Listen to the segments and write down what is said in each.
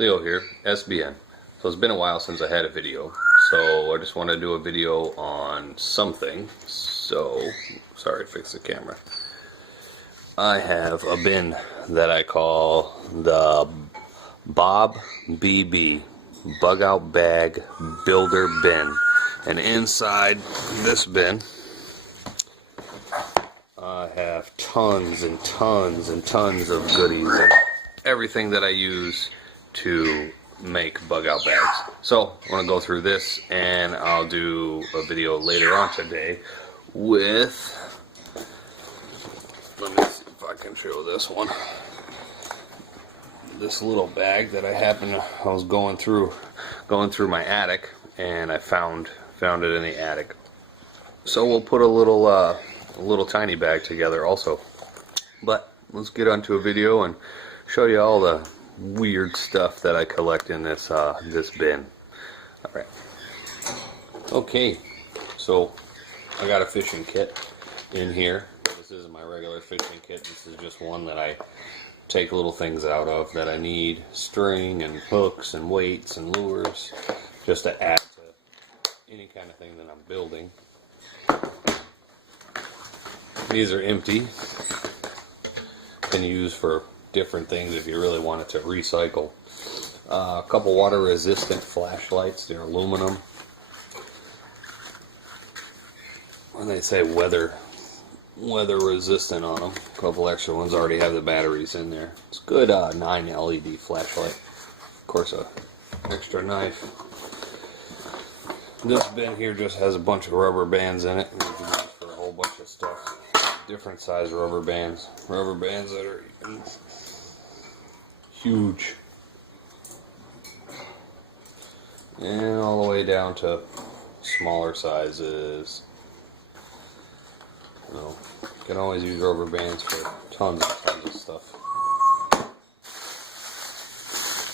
Leo here, SBN. So it's been a while since I had a video, so I just want to do a video on something. So, sorry, fix the camera. I have a bin that I call the Bob BB Bug Out Bag Builder Bin. And inside this bin, I have tons and tons and tons of goodies and everything that I use to make bug out bags. So I want to go through this, and I'll do a video later on today with, let me see if I can show this one, this little bag that I was going through my attic, and I found it in the attic. So we'll put a little tiny bag together also. But let's get onto a video and show you all the weird stuff that I collect in this this bin. All right. Okay. So I got a fishing kit in here. This isn't my regular fishing kit. This is just one that I take little things out of that I need: string and hooks and weights and lures, just to add to any kind of thing that I'm building. These are empty. Can use for different things if you really wanted to recycle. A couple water resistant flashlights. They're aluminum. When they say weather resistant on them, a couple extra ones already have the batteries in there. It's good 9 LED flashlight. Of course, a extra knife. This bin here just has a bunch of rubber bands in it. You can use for a whole bunch of stuff. Different size rubber bands that are huge, and all the way down to smaller sizes. You know, you can always use rubber bands for tons and tons of stuff.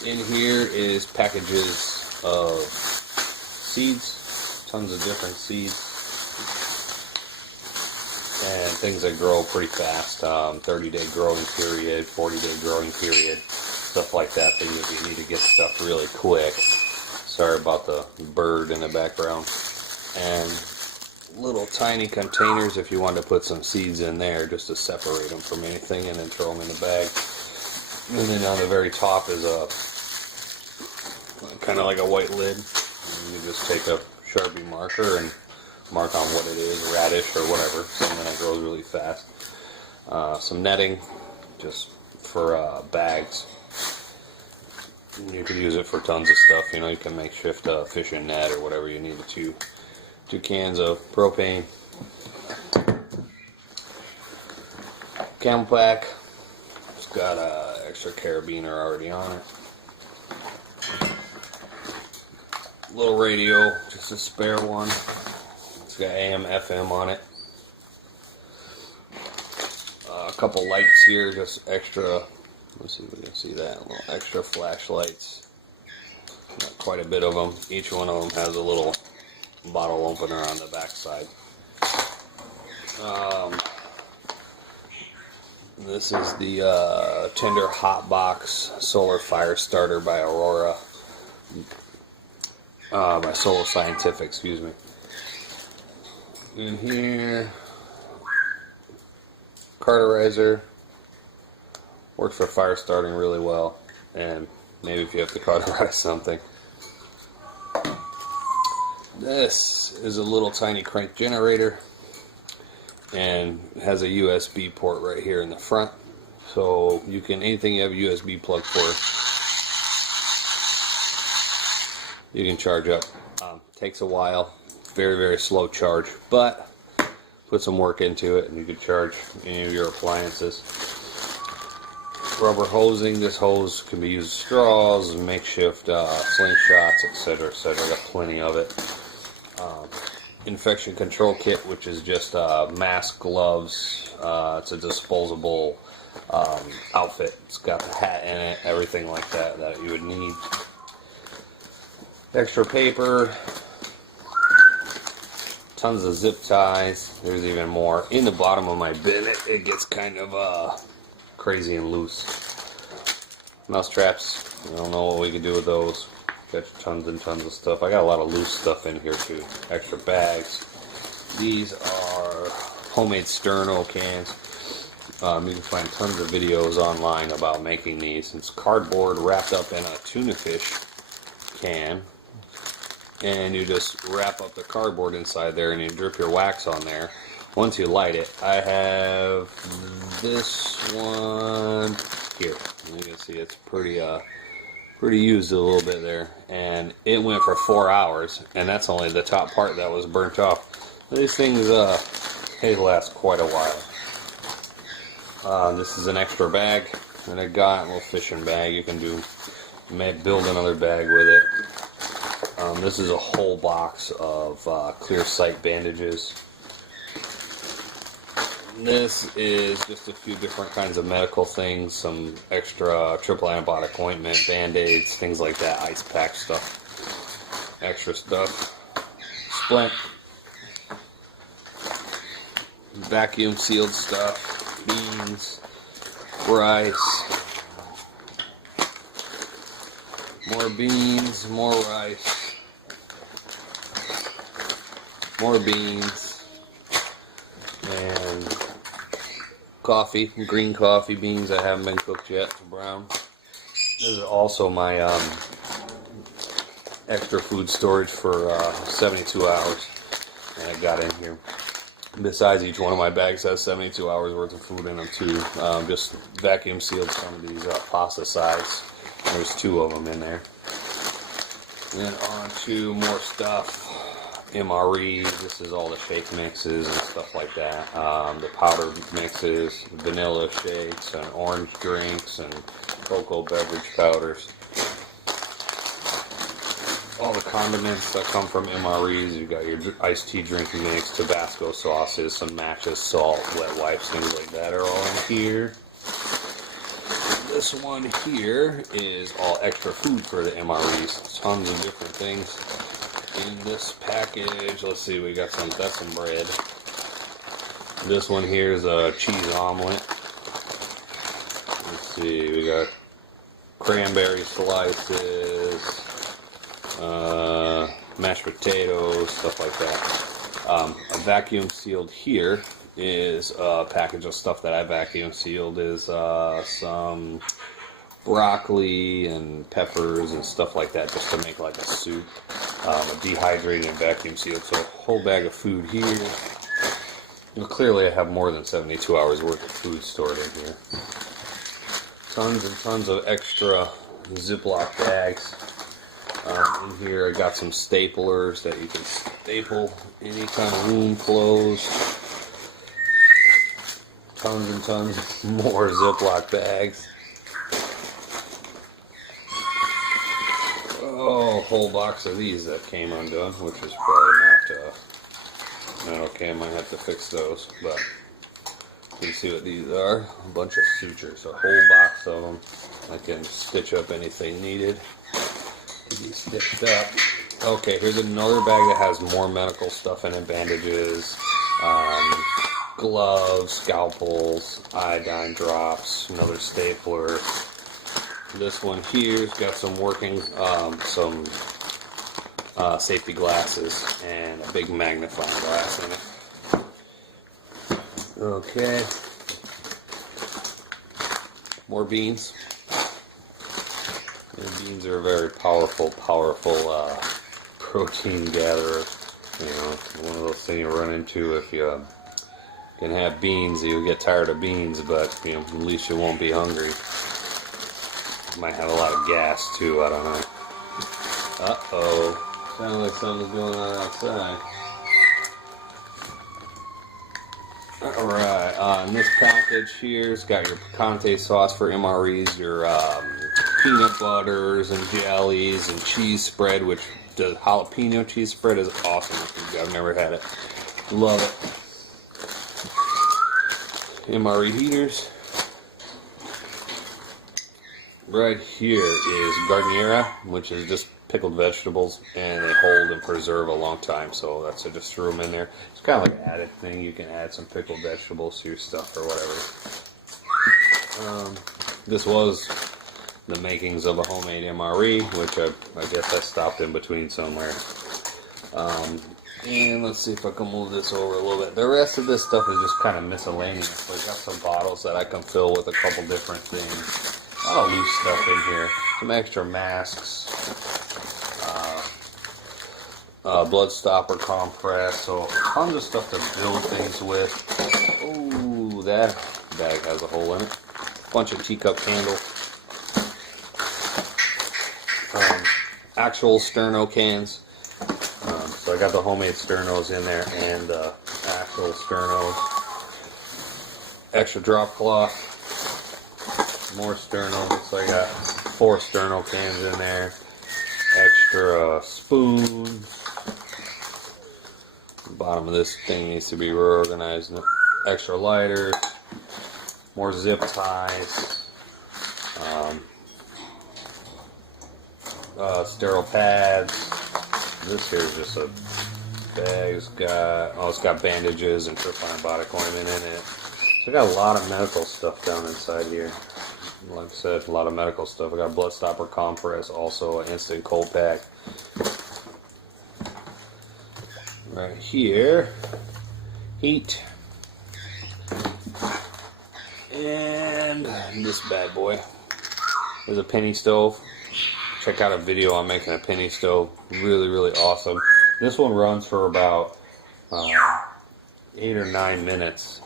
In here is packages of seeds, tons of different seeds, and things that grow pretty fast. 30-day growing period, 40-day growing period, stuff like that. Things if you need to get stuff really quick. Sorry about the bird in the background. And little tiny containers if you want to put some seeds in there, just to separate them from anything, and then throw them in the bag. And then on the very top is a kind of like a white lid. And you just take a Sharpie marker and mark on what it is, radish or whatever, something that grows really fast. Some netting, just for bags. You can use it for tons of stuff. You know, you can make shift a fishing net or whatever you need to. 2 cans of propane. Camel pack. It's got an extra carabiner already on it. Little radio, just a spare one. It's got AM, FM on it. A couple lights here, just extra. Let's see if we can see that. Little extra flashlights. Got quite a bit of them. Each one of them has a little bottle opener on the back side. This is the Tender Hot Box Solar Fire Starter by Aurora. By Solar Scientific, excuse me. In here, cauterizer, works for fire starting really well, and maybe if you have to cauterize something. This is a little tiny crank generator, and has a USB port right here in the front, so you can, anything you have a USB plug for, you can charge up. Takes a while. Very, very slow charge, but put some work into it and you can charge any of your appliances. Rubber hosing. This hose can be used as straws, makeshift slingshots, etc., etc. I got plenty of it. Infection control kit, which is just mask, gloves. It's a disposable outfit. It's got the hat in it, everything like that you would need. Extra paper. Tons of zip ties. There's even more. In the bottom of my bin, it gets kind of crazy and loose. Mouse traps, I don't know what we can do with those. Got tons and tons of stuff. I got a lot of loose stuff in here too. Extra bags. These are homemade Sterno cans. You can find tons of videos online about making these. It's cardboard wrapped up in a tuna fish can. And you just wrap up the cardboard inside there and you drip your wax on there. Once you light it, I have this one here. You can see it's pretty used a little bit there. And it went for 4 hours, and that's only the top part that was burnt off. These things, they last quite a while. This is an extra bag that I got, a little fishing bag. You can build another bag with it. This is a whole box of clear sight bandages. This is just a few different kinds of medical things, some extra triple antibiotic ointment, band-aids, things like that, ice pack stuff, extra stuff, splint, vacuum sealed stuff, beans, rice, more beans, more rice, more beans, and coffee, green coffee beans that haven't been cooked yet, brown. This is also my extra food storage for 72 hours that I got in here. Besides, each one of my bags has 72 hours worth of food in them too. Just vacuum sealed some of these pasta sides. There's 2 of them in there. Then on to more stuff. MREs, this is all the shake mixes and stuff like that. The powder mixes, vanilla shakes, and orange drinks, and cocoa beverage powders. All the condiments that come from MREs, you got your iced tea drink mix, Tabasco sauces, some matches, salt, wet wipes, things like that are all in here. This one here is all extra food for the MREs. Tons of different things in this package. Let's see, we got that's some bread. This one here is a cheese omelet. Let's see, we got cranberry slices, mashed potatoes, stuff like that. A vacuum sealed here is a package of stuff that I vacuum sealed is some broccoli and peppers and stuff like that, just to make like a soup. A dehydrated and vacuum sealed, so a whole bag of food here. Well, clearly I have more than 72 hours worth of food stored in here. Tons and tons of extra Ziploc bags. In here I got some staplers that you can staple any kind of wound closed. Tons and tons more Ziploc bags. Oh, a whole box of these that came undone, which is probably not okay, I might have to fix those, but you can see what these are. A bunch of sutures, a whole box of them. I can stitch up anything needed to be stitched up. Okay, here's another bag that has more medical stuff in it, bandages, gloves, scalpels, iodine drops, another stapler. This one here's got some working, safety glasses and a big magnifying glass in it. Okay. More beans. And beans are a very powerful protein gatherer. You know, one of those things you run into if you can have beans. You'll get tired of beans, but you know, at least you won't be hungry. Might have a lot of gas too, I don't know. Uh-oh. Sounds like something's going on outside. Alright, in this package here, it's got your picante sauce for MREs, your peanut butters and jellies and cheese spread, which the jalapeno cheese spread is awesome. I've never had it. Love it. MRE heaters. Right here is Gardeniera, which is just pickled vegetables, and they hold and preserve a long time, so that's I just threw them in there. It's kind of like an added thing. You can add some pickled vegetables to your stuff or whatever. This was the makings of a homemade MRE, which I guess I stopped in between somewhere. And let's see if I can move this over a little bit. The rest of this stuff is just kind of miscellaneous. So I got some bottles that I can fill with a couple different things. A lot of loose stuff in here. Some extra masks. Blood stopper compress. So tons of stuff to build things with. Ooh, that bag has a hole in it. Bunch of teacup candles. Actual sterno cans. So I got the homemade sternos in there and actual sternos. Extra drop cloth. More sternos. So I got 4 sterno cans in there. Extra spoons. The bottom of this thing needs to be reorganized. Extra lighters. More zip ties. Sterile pads. This here is just a bag. It's got bandages and triple antibiotic ointment in it. So I got a lot of medical stuff down inside here. Like I said, a lot of medical stuff. I got blood stopper compress, also an instant cold pack. Right here, heat. And this bad boy is a penny stove. Check out a video on making a penny stove. Really, really awesome. This one runs for about 8 or 9 minutes.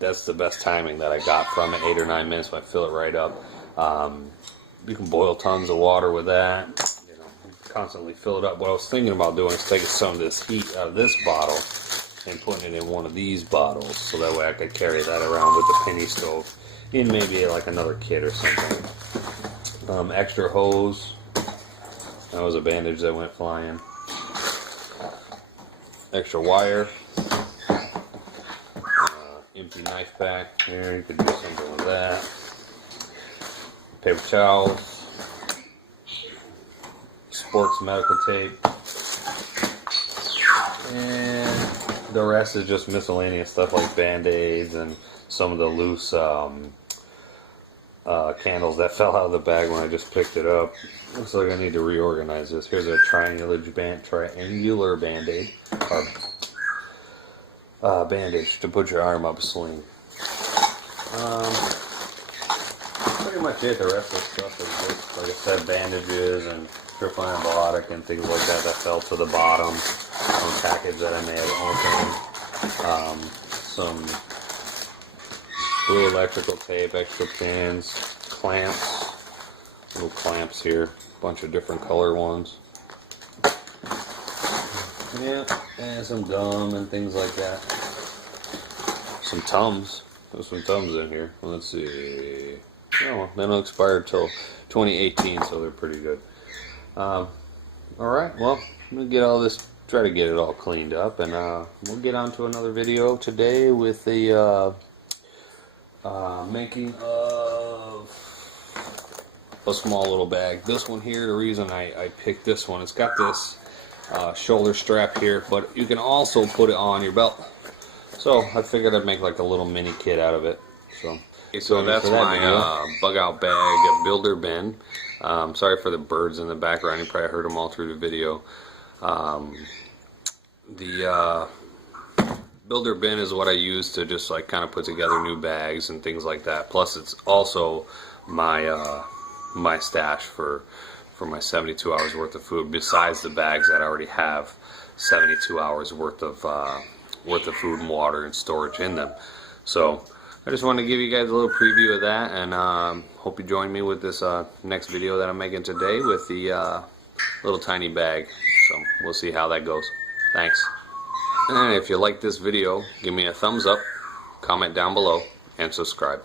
That's the best timing that I got from it. 8 or 9 minutes when I fill it right up. You can boil tons of water with that. Constantly fill it up. What I was thinking about doing is taking some of this heat out of this bottle and putting it in one of these bottles, so that way I could carry that around with the penny stove in maybe like another kit or something. Extra hose. That was a bandage that went flying. Extra wire. Empty knife pack here. You could do something with that. Paper towels. Sports medical tape. And the rest is just miscellaneous stuff like band-aids and some of the loose candles that fell out of the bag when I just picked it up. Looks like I need to reorganize this. Here's a triangular band-aid, or bandage to put your arm up a sling. Pretty much it. The rest of the stuff is just, like I said, bandages and triple antibiotic and things like that fell to the bottom. Some package that I may have opened. Some blue electrical tape, extra pins, clamps, little clamps here, bunch of different color ones. Yeah, and some gum and things like that. Some Tums. There's some Tums in here. Let's see. Oh, they don't expire till 2018, so they're pretty good. Alright, well, I'm going to get all this, try to get it all cleaned up, and we'll get on to another video today with the making of a small little bag. This one here, the reason I picked this one, it's got this shoulder strap here, but you can also put it on your belt. So I figured I'd make like a little mini kit out of it. So that's my bug out bag builder bin. Sorry for the birds in the background. You probably heard them all through the video. The builder bin is what I use to just like kind of put together new bags and things like that. Plus, it's also my my stash for my 72 hours worth of food. Besides the bags that I already have 72 hours worth of food and water and storage in them. So I just wanted to give you guys a little preview of that, and hope you join me with this next video that I'm making today with the little tiny bag. So we'll see how that goes. Thanks. And if you like this video, give me a thumbs up, comment down below, and subscribe.